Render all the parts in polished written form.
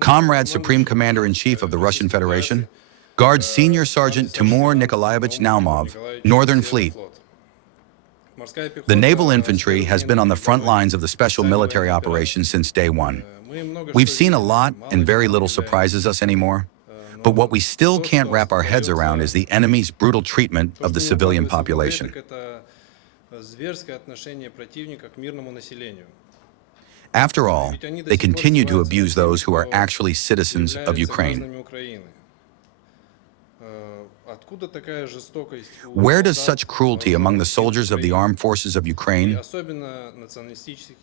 Comrade Supreme Commander-in-Chief of the Russian Federation, Guard Senior Sergeant Timur Nikolaevich Naumov, Northern Fleet. The Naval Infantry has been on the front lines of the special military operation since day one. We've seen a lot, and very little surprises us anymore. But what we still can't wrap our heads around is the enemy's brutal treatment of the civilian population. After all, they continue to abuse those who are actually citizens of Ukraine. Where does such cruelty among the soldiers of the armed forces of Ukraine,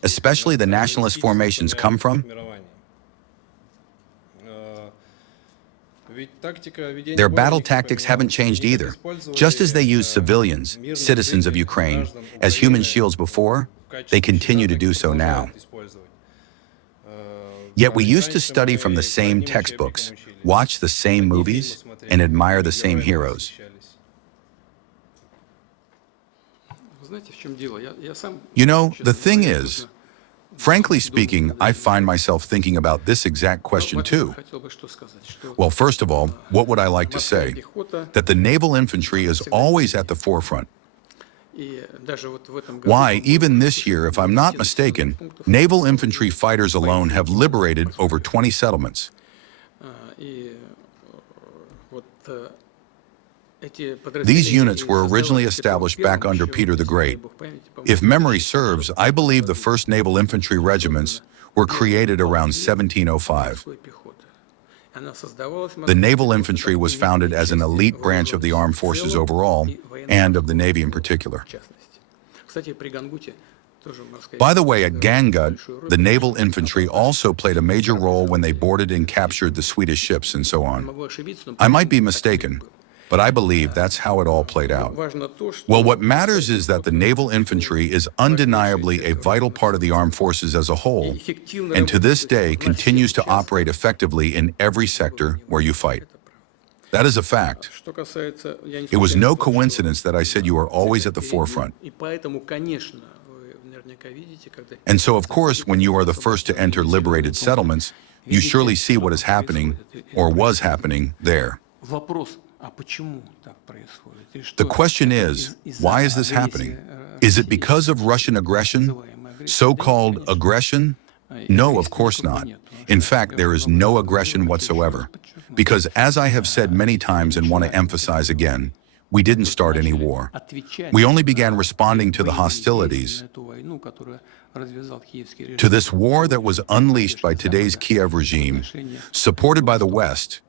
especially the nationalist formations, come from? Their battle tactics haven't changed either. Just as they use civilians, citizens of Ukraine, as human shields before, they continue to do so now. Yet we used to study from the same textbooks, watch the same movies, and admire the same heroes. You know, the thing is, frankly speaking, I find myself thinking about this exact question too. Well, first of all, what would I like to say? That the Naval Infantry is always at the forefront. Why, even this year, if I'm not mistaken, Naval Infantry fighters alone have liberated over 20 settlements. These units were originally established back under Peter the Great. If memory serves, I believe the first Naval Infantry regiments were created around 1705. The Naval Infantry was founded as an elite branch of the armed forces overall, and of the Navy in particular. By the way, at Gangut, the Naval Infantry also played a major role when they boarded and captured the Swedish ships and so on. I might be mistaken, but I believe that's how it all played out. Well, what matters is that the Naval Infantry is undeniably a vital part of the armed forces as a whole, and to this day continues to operate effectively in every sector where you fight. That is a fact. It was no coincidence that I said you are always at the forefront. And so, of course, when you are the first to enter liberated settlements, you surely see what is happening, or was happening, there. The question is, why is this happening? Is it because of Russian aggression? So-called aggression? No, of course not. In fact, there is no aggression whatsoever. Because as I have said many times and want to emphasize again, we didn't start any war. We only began responding to the hostilities, to this war that was unleashed by today's Kiev regime, supported by the West,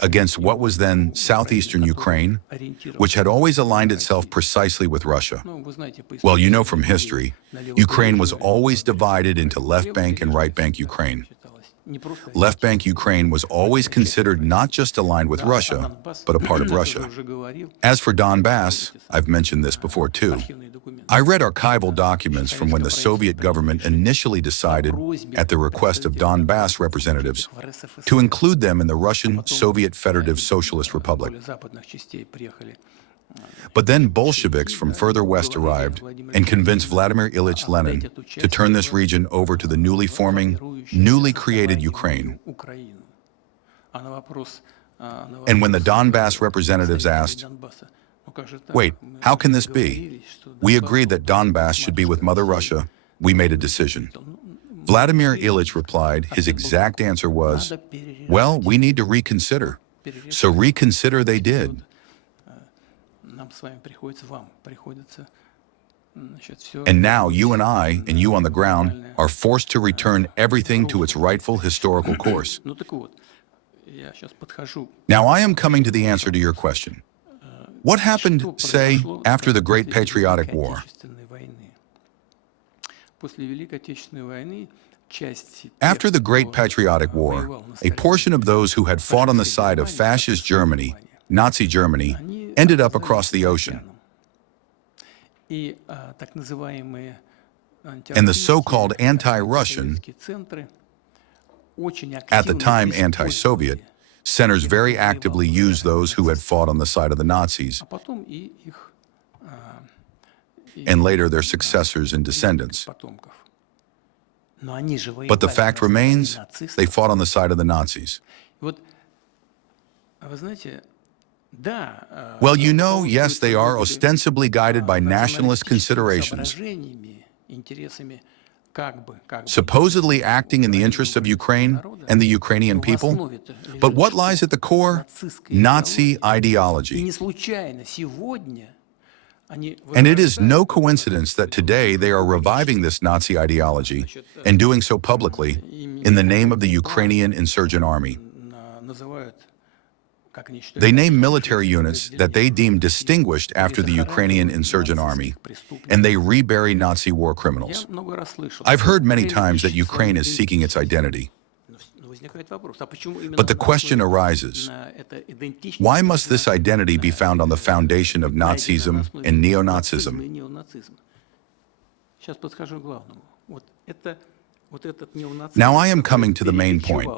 against what was then southeastern Ukraine, which had always aligned itself precisely with Russia. Well, you know from history, Ukraine was always divided into left bank and right bank Ukraine. Left bank Ukraine was always considered not just aligned with Russia, but a part of Russia. As for Donbass, I've mentioned this before too. I read archival documents from when the Soviet government initially decided, at the request of Donbass representatives, to include them in the Russian Soviet Federative Socialist Republic. But then Bolsheviks from further west arrived and convinced Vladimir Ilyich Lenin to turn this region over to the newly created Ukraine. And when the Donbass representatives asked, wait, how can this be? We agreed that Donbass should be with Mother Russia. We made a decision. Vladimir Ilyich replied, his exact answer was, well, we need to reconsider. So reconsider they did. And now you and I, and you on the ground, are forced to return everything to its rightful historical course. Now I am coming to the answer to your question. What happened, say, after the Great Patriotic War? After the Great Patriotic War, a portion of those who had fought on the side of fascist Germany, Nazi Germany, ended up across the ocean. And the so-called anti-Russian, at the time anti-Soviet, centers very actively used those who had fought on the side of the Nazis, and later their successors and descendants. But the fact remains, they fought on the side of the Nazis. Well, you know, yes, they are ostensibly guided by nationalist considerations, supposedly acting in the interests of Ukraine and the Ukrainian people. But what lies at the core? Nazi ideology. And it is no coincidence that today they are reviving this Nazi ideology and doing so publicly in the name of the Ukrainian insurgent army. They name military units that they deem distinguished after the Ukrainian insurgent army, and they rebury Nazi war criminals. I've heard many times that Ukraine is seeking its identity. But the question arises, why must this identity be found on the foundation of Nazism and neo-Nazism? Now I am coming to the main point.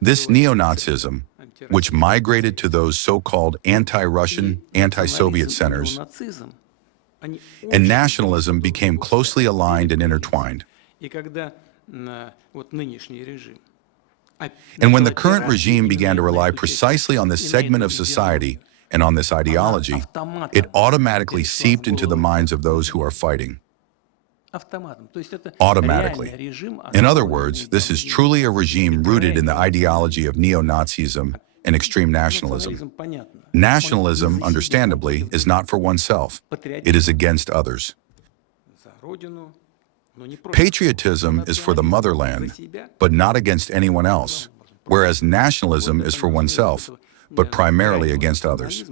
This neo-Nazism, which migrated to those so-called anti-Russian, anti-Soviet centers, and nationalism became closely aligned and intertwined. And when the current regime began to rely precisely on this segment of society and on this ideology, it automatically seeped into the minds of those who are fighting. Automatically. In other words, this is truly a regime rooted in the ideology of neo-Nazism and extreme nationalism. Nationalism, understandably, is not for oneself. It is against others. Patriotism is for the motherland, but not against anyone else, whereas nationalism is for oneself, but primarily against others.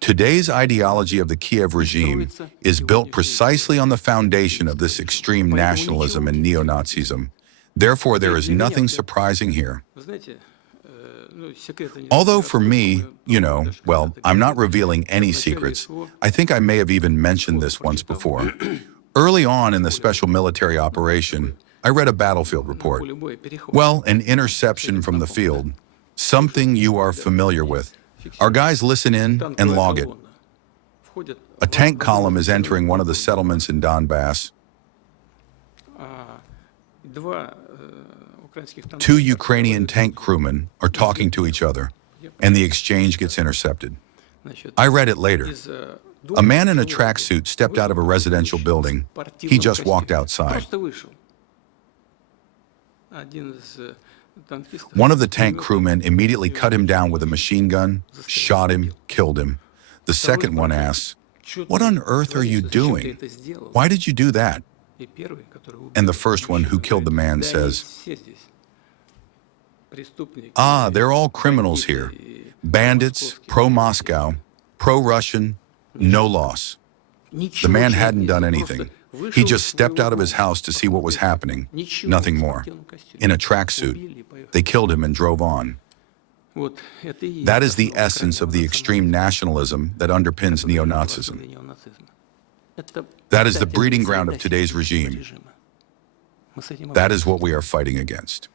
Today's ideology of the Kiev regime is built precisely on the foundation of this extreme nationalism and neo-Nazism. Therefore, there is nothing surprising here. Although for me, well, I'm not revealing any secrets. I think I may have even mentioned this once before. Early on in the special military operation, I read a battlefield report. Well, an interception from the field, something you are familiar with. Our guys listen in and log it. A tank column is entering one of the settlements in Donbass. 2 Ukrainian tank crewmen are talking to each other, and the exchange gets intercepted. I read it later. A man in a tracksuit stepped out of a residential building. He just walked outside. One of the tank crewmen immediately cut him down with a machine gun, shot him, killed him. The second one asks, "What on earth are you doing? Why did you do that?" And the first one who killed the man says, "Ah, they're all criminals here. Bandits, pro-Moscow, pro-Russian, no loss." The man hadn't done anything. He just stepped out of his house to see what was happening, nothing more. In a tracksuit, they killed him and drove on. That is the essence of the extreme nationalism that underpins neo-Nazism. That is the breeding ground of today's regime. That is what we are fighting against.